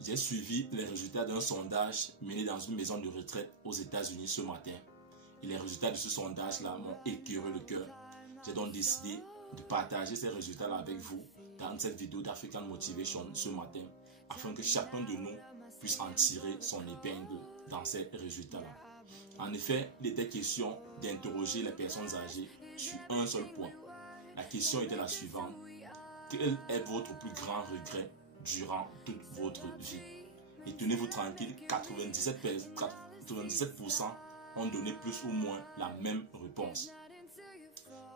J'ai suivi les résultats d'un sondage mené dans une maison de retraite aux États-Unis ce matin. Et les résultats de ce sondage-là m'ont écœuré le cœur. J'ai donc décidé de partager ces résultats-là avec vous dans cette vidéo d'African Motivation ce matin, afin que chacun de nous puisse en tirer son épingle dans ces résultats-là. En effet, il était question d'interroger les personnes âgées sur un seul point. La question était la suivante: quel est votre plus grand regret durant toute votre vie? Et tenez-vous tranquille, 97% ont donné plus ou moins la même réponse.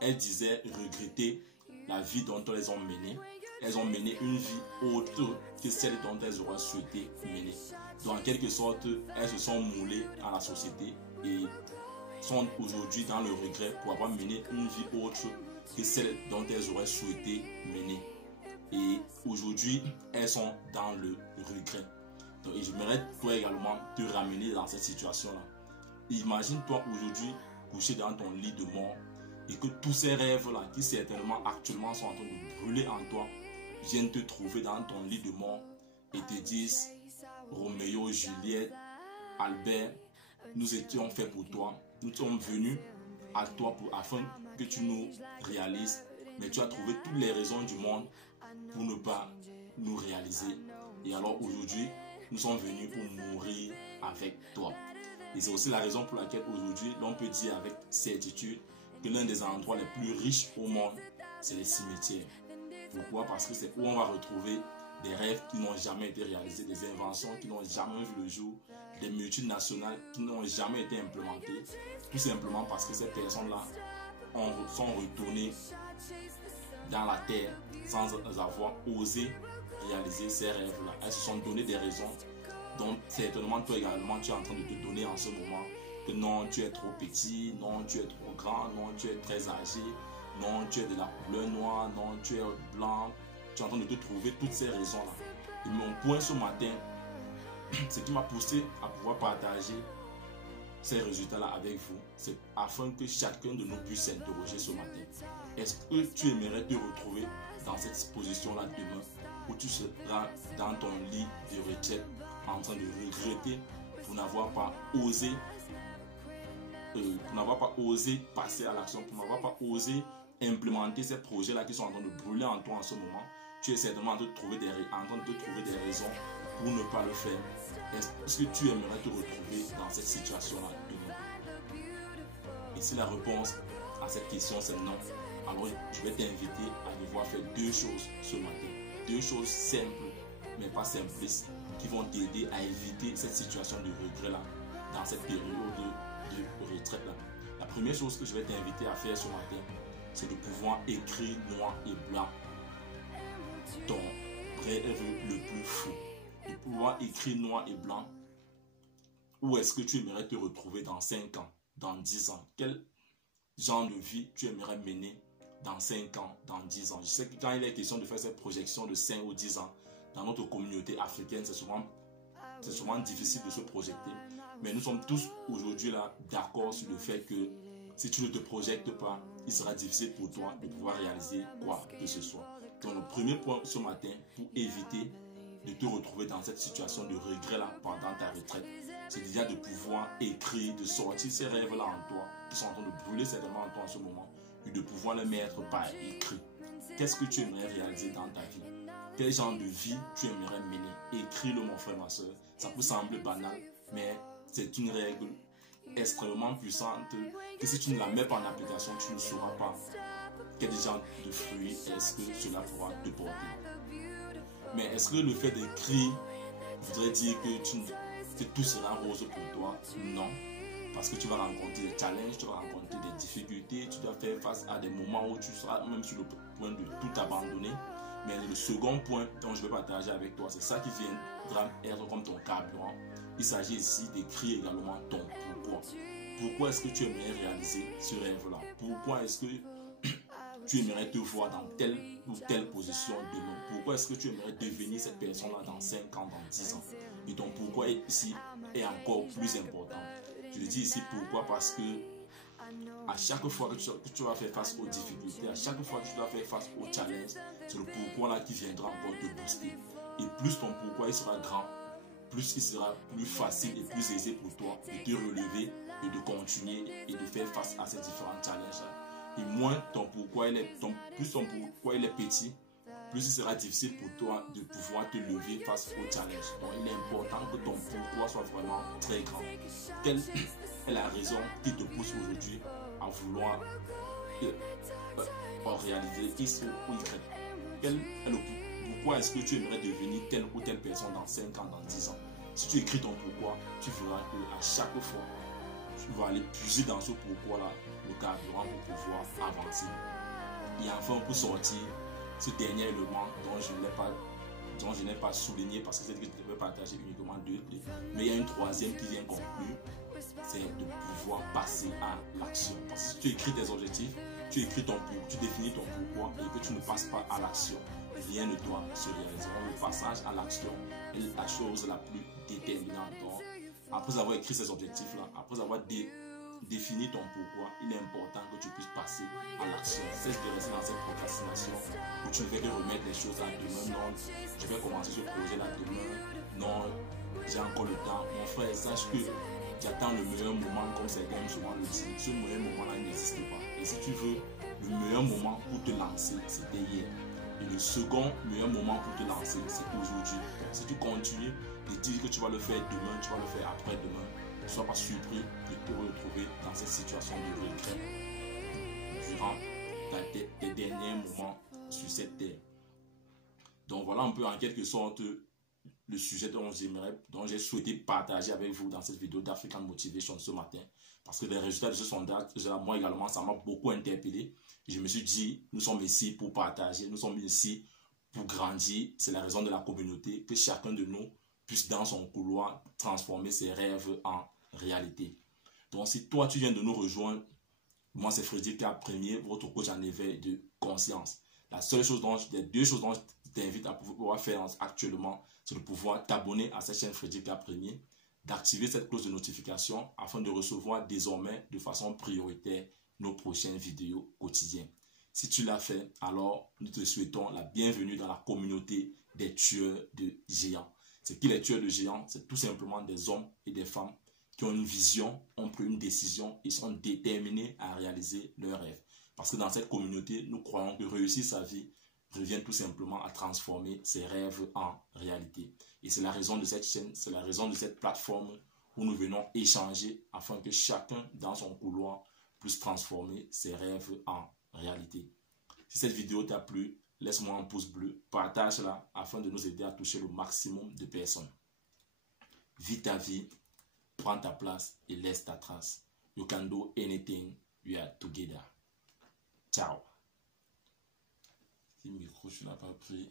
Elles disaient regretter la vie dont elles ont mené. Elles ont mené une vie autre que celle dont elles auraient souhaité mener. Donc en quelque sorte, elles se sont moulées à la société et sont aujourd'hui dans le regret pour avoir mené une vie autre que celle dont elles auraient souhaité mener. Et aujourd'hui, elles sont dans le regret. Donc, et j'aimerais toi également te ramener dans cette situation-là. Imagine-toi aujourd'hui couché dans ton lit de mort et que tous ces rêves-là qui certainement actuellement sont en train de brûler en toi viennent te trouver dans ton lit de mort et te disent: Roméo, Juliette, Albert, nous étions faits pour toi. Nous sommes venus à toi afin que tu nous réalises, mais tu as trouvé toutes les raisons du monde pour ne pas nous réaliser. Et alors aujourd'hui, nous sommes venus pour mourir avec toi. Et c'est aussi la raison pour laquelle aujourd'hui, l'on peut dire avec certitude que l'un des endroits les plus riches au monde, c'est les cimetières. Pourquoi? Parce que c'est où on va retrouver des rêves qui n'ont jamais été réalisés, des inventions qui n'ont jamais vu le jour, des multinationales qui n'ont jamais été implémentées, tout simplement parce que ces personnes-là sont retournées dans la terre sans avoir osé réaliser ces rêves-là. Elles se sont donné des raisons dont certainement toi également tu es en train de te donner en ce moment, que non, tu es trop petit, non, tu es trop grand, non, tu es très âgé, non, tu es de la couleur noire, non, tu es blanc. Tu es en train de te trouver toutes ces raisons-là. Et mon point ce matin, ce qui m'a poussé à pouvoir partager ces résultats-là avec vous, c'est afin que chacun de nous puisse s'interroger ce matin. Est-ce que tu aimerais te retrouver dans cette position-là demain, où tu seras dans ton lit de retraite en train de regretter pour n'avoir pas osé passer à l'action, pour n'avoir pas osé implémenter ces projets-là qui sont en train de brûler en toi en ce moment? Tu es certainement en train de trouver des raisons pour ne pas le faire. Est-ce que tu aimerais te retrouver dans cette situation-là demain? Et si la réponse à cette question c'est non, alors je vais t'inviter à devoir faire deux choses ce matin. Deux choses simples, mais pas simplistes, qui vont t'aider à éviter cette situation de regret-là dans cette période de retraite-là. La première chose que je vais t'inviter à faire ce matin, c'est de pouvoir écrire noir et blanc ton rêve le plus fou. De pouvoir écrire noir et blanc où est-ce que tu aimerais te retrouver dans 5 ans, dans 10 ans. Quel genre de vie tu aimerais mener dans 5 ans, dans 10 ans. Je sais que quand il est question de faire cette projection de 5 ou 10 ans, dans notre communauté africaine, c'est souvent difficile de se projeter. Mais nous sommes tous aujourd'hui là d'accord sur le fait que si tu ne te projettes pas, il sera difficile pour toi de pouvoir réaliser quoi que ce soit. Donc le premier point ce matin, pour éviter de te retrouver dans cette situation de regret là pendant ta retraite, c'est déjà de pouvoir écrire, de sortir ces rêves là en toi, qui sont en train de brûler certainement en toi en ce moment, et de pouvoir les mettre par écrit. Qu'est-ce que tu aimerais réaliser dans ta vie? Quel genre de vie tu aimerais mener? Écris-le mon frère, ma soeur. Ça peut sembler banal, mais c'est une règle extrêmement puissante que si tu ne la mets pas en application, tu ne sauras pas quel genre de fruits est-ce que cela pourra te porter. Mais est-ce que le fait d'écrire voudrait dire que tout sera rose pour toi? Non. Parce que tu vas rencontrer des challenges, tu vas rencontrer des difficultés, tu dois faire face à des moments où tu seras même sur le point de tout abandonner. Mais le second point dont je vais partager avec toi, c'est ça qui viendra être comme ton carburant. Il s'agit ici d'écrire également ton pourquoi. Pourquoi est-ce que tu aimerais réaliser ce rêve-là? Pourquoi est-ce que tu aimerais te voir dans telle ou telle position demain? Pourquoi est-ce que tu aimerais devenir cette personne-là dans 5 ans, dans 10 ans? Et ton pourquoi ici est encore plus important. Je le dis ici pourquoi, parce que à chaque fois que tu vas faire face aux difficultés, à chaque fois que tu dois faire face aux challenges, c'est le pourquoi là qui viendra encore te booster. Et plus ton pourquoi il sera grand, plus il sera plus facile et plus aisé pour toi de te relever et de continuer et de faire face à ces différents challenges. Et moins ton pourquoi plus ton pourquoi il est petit, plus il sera difficile pour toi de pouvoir te lever face au challenge. Donc il est important que ton pourquoi soit vraiment très grand. Quelle est la raison qui te pousse aujourd'hui à vouloir réaliser X ou Y? Quel est le pourquoi est-ce que tu aimerais devenir telle ou telle personne dans 5 ans, dans 10 ans? Si tu écris ton pourquoi, tu verras qu'à chaque fois, tu vas aller puiser dans ce pourquoi-là le carburant pour pouvoir avancer. Et enfin, pour sortir ce dernier élément dont je n'ai pas souligné parce que c'est que je devais partager uniquement deux, mais il y a une troisième qui vient conclure, c'est de pouvoir passer à l'action. Parce que si tu écris tes objectifs, tu écris tu définis ton pourquoi et que tu ne passes pas à l'action, rien ne doit se réaliser. Le passage à l'action est la chose la plus déterminante. Donc, après avoir écrit ces objectifs-là, après avoir défini ton pourquoi, il est important que tu puisses passer à l'action. Cesse de rester dans cette procrastination où tu ne fais que remettre les choses à demain. Non, je vais commencer ce projet-là demain. Non, j'ai encore le temps. Mon frère, sache que j'attends le meilleur moment, comme certains souvent le disent. Ce meilleur moment-là n'existe pas. Et si tu veux, le meilleur moment pour te lancer, c'était hier. Et le second meilleur moment pour te lancer, c'est aujourd'hui. Donc, si tu continues de dire que tu vas le faire demain, tu vas le faire après-demain, ne sois pas surpris de te retrouver dans cette situation de regret durant tes derniers moments sur cette terre. Donc voilà un peu en quelque sorte le sujet dont j'ai souhaité partager avec vous dans cette vidéo d'African Motivation ce matin. Parce que les résultats de ce sondage, moi également, ça m'a beaucoup interpellé. Je me suis dit, nous sommes ici pour partager, nous sommes ici pour grandir. C'est la raison de la communauté, que chacun de nous puisse dans son couloir transformer ses rêves en réalité. Donc si toi tu viens de nous rejoindre, moi c'est Freddy K. Premier, votre coach en éveil de conscience. Les deux choses dont je t'invite à pouvoir faire actuellement, c'est de pouvoir t'abonner à cette chaîne Freddy K. Premier, d'activer cette cloche de notification afin de recevoir désormais de façon prioritaire nos prochaines vidéos quotidiennes. Si tu l'as fait, alors nous te souhaitons la bienvenue dans la communauté des tueurs de géants. C'est qui les tueurs de géants? C'est tout simplement des hommes et des femmes qui ont une vision, ont pris une décision et sont déterminés à réaliser leurs rêves. Parce que dans cette communauté, nous croyons que réussir sa vie revient tout simplement à transformer ses rêves en réalité. Et c'est la raison de cette chaîne, c'est la raison de cette plateforme où nous venons échanger afin que chacun dans son couloir puisse transformer ses rêves en réalité. Si cette vidéo t'a plu, laisse-moi un pouce bleu, partage-la afin de nous aider à toucher le maximum de personnes. Vis ta vie, prends ta place et laisse ta trace. You can do anything, we are together. Ciao. Si le micro, je n'ai pas pris.